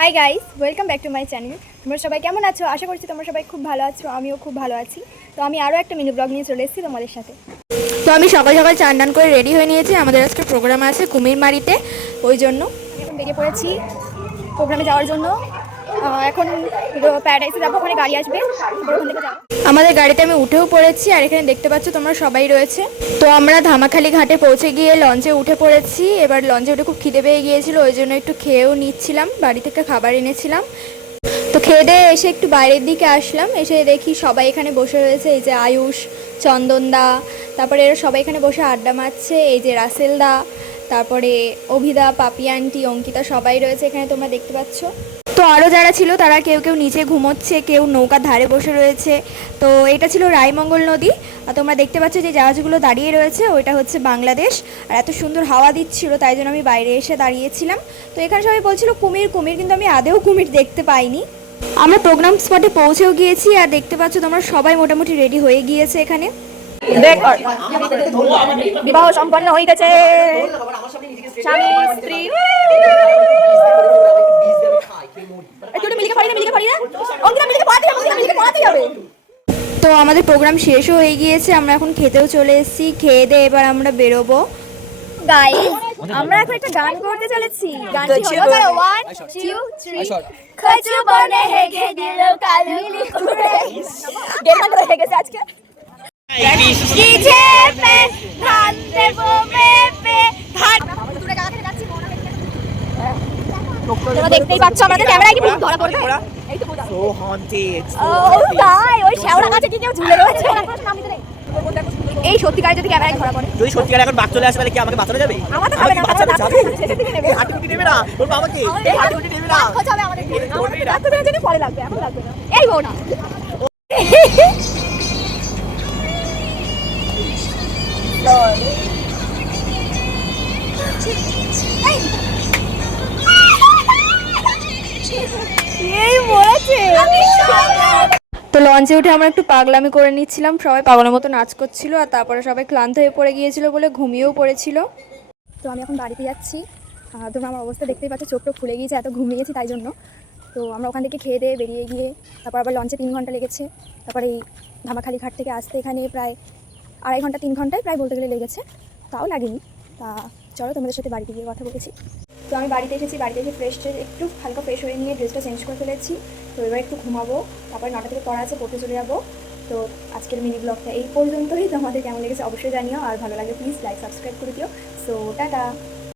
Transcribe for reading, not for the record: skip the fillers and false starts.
Hi guys, welcome back to my channel. তোমরা সবাই কেমন আছো? আশা করছি তোমরা সবাই খুব ভালো আছো, আমিও খুব ভালো আছি। তো আমি আরও একটা মিনি ব্লগ নিয়ে চলে এসেছি তোমাদের সাথে। তো আমি সকাল সকাল চান টান করে রেডি হয়ে নিয়েছি। আমাদের আজকে প্রোগ্রাম আছে কুমিরমারিতে, ওই জন্য আমি এখন বেরিয়ে পড়েছি প্রোগ্রামে যাওয়ার জন্য। এখন প্যারাডাইসে যাবো, ওখানে গাড়ি আসবে, ওখান থেকে যাবো। আমাদের গাড়িতে আমি উঠেও পড়েছি, আর এখানে দেখতে পাচ্ছ তোমরা সবাই রয়েছে। তো আমরা ধামাখালি ঘাটে পৌঁছে গিয়ে লঞ্চে উঠে পড়েছি। এবার লঞ্চে উঠে খুব খিদে পেয়ে গিয়েছিল, ওই জন্য একটু খেয়েও নিচ্ছিলাম, বাড়ি থেকে খাবার এনেছিলাম। তো খেয়ে দিয়ে এসে একটু বাইরের দিকে আসলাম, এসে দেখি সবাই এখানে বসে রয়েছে। এই যে আয়ুষ, চন্দনদা, তারপরে এরা সবাই এখানে বসে আড্ডা মারছে। এই যে রাসেলদা, তারপরে অভিদা, পাপি আন্টি, অঙ্কিতা সবাই রয়েছে এখানে, তোমরা দেখতে পাচ্ছ। তো আরও যারা ছিল তারা কেউ কেউ নিচে ঘুমোচ্ছে, কেউ নৌকার ধারে বসে রয়েছে। তো এটা ছিল রায়মঙ্গল নদী, আর তোমরা দেখতে পাচ্ছ যে জাহাজগুলো দাঁড়িয়ে রয়েছে, ওইটা হচ্ছে বাংলাদেশ। আর এত সুন্দর হাওয়া দিচ্ছিল, তাই জন্য আমি বাইরে এসে দাঁড়িয়েছিলাম। তো এখানে সবাই বলছিল কুমির কুমির, কিন্তু আমি আদেও কুমির দেখতে পাইনি। আমরা প্রোগ্রাম স্পটে পৌঁছেও গিয়েছি, আর দেখতে পাচ্ছ তোমরা সবাই মোটামুটি রেডি হয়ে গিয়েছে এখানে। বিবাহ সম্পন্ন হয়ে গেছে, স্বামী স্ত্রী। তো আমাদের প্রোগ্রাম শেষও হয়ে গিয়েছে, আমরা এখন খেতেও চলে এসেছি। খেয়ে দিয়ে এবার আমরা বেরোবো। গাইস, আমরা এখন একটা গান করতে চলেছি। গানটি হলো 1 2 3 কচু বনে হেগে দিল কালুলি করে। গেরান হয়ে গেছে আজকে। কিছে পে ধান দেবো মেপে ধান। দূরে গা থেকে যাচ্ছি, মনে দেখতে। তোমরা দেখতেই পাচ্ছ আমাদের ক্যামেরায় কি পুরো ধরা পড়বে। এই তো বুঝা সো হন্টেড। ও তাই, ওই শেওড়া গাছে কি কেউ ঝুলে রয়েছে। এই সত্যিকারে যদি ক্যামেরায় ধরা পড়ে, যদি সত্যিকারে এখন বাঘ চলে আসে তাহলে কি আমাকে বাঁচানো যাবে? আমাকে খাবে না, বাঁচানো যাবে? শেষের দিকে নেবে। হাঁটুকুটি নেবে না, ওর বাবাকে এই হাঁটুকুটি নেবে না। খোঁজ হবে আমাদের। আমাদের ডাক্তারের জন্য পরে লাগবে, এখন লাগবে না। এই বউ না। এই মরেছে। তো লঞ্চে উঠে আমরা একটু পাগলামি করে নিচ্ছিলাম, সবাই পাগলের মতো নাচ করছিল, আর তারপরে সবাই ক্লান্ত হয়ে পড়ে গিয়েছিল বলে ঘুমিয়েও পড়েছিল। তো আমি এখন বাড়িতে যাচ্ছি। তোমরা আমার অবস্থা দেখতেই পাচ্ছ, চোখটা খুলে গিয়েছে, এত ঘুমিয়েছি তাই জন্য। তো আমরা ওখান থেকে খেয়ে দিয়ে বেরিয়ে গিয়ে তারপর আবার লঞ্চে 3 ঘন্টা লেগেছে। তারপরে এই ধামাখালি ঘাট থেকে আসতে এখানে প্রায় 2.5 ঘন্টা 3 ঘন্টায় প্রায় বলতে গেলে লেগেছে, তাও লাগেনি। তা চলো তোমাদের সাথে বাড়িতে গিয়ে কথা বলেছি। তো আমি বাড়িতে এসেছি, বাড়িতে এসে একটু হালকা ফ্রেশ হয়ে নিয়ে ড্রেসটা চেঞ্জ করে ফেলেছি। তো এবার একটু ঘুমাবো, তারপরে 9টা থেকে পড়া আছে, পড়তে চলে যাবো। তো আজকের মিনি ব্লগটা এই পর্যন্তই। তোমাদের কেমন লেগেছে অবশ্যই জানিও, আর ভালো লাগে প্লিজ লাইক সাবস্ক্রাইব করে দিও। So tata.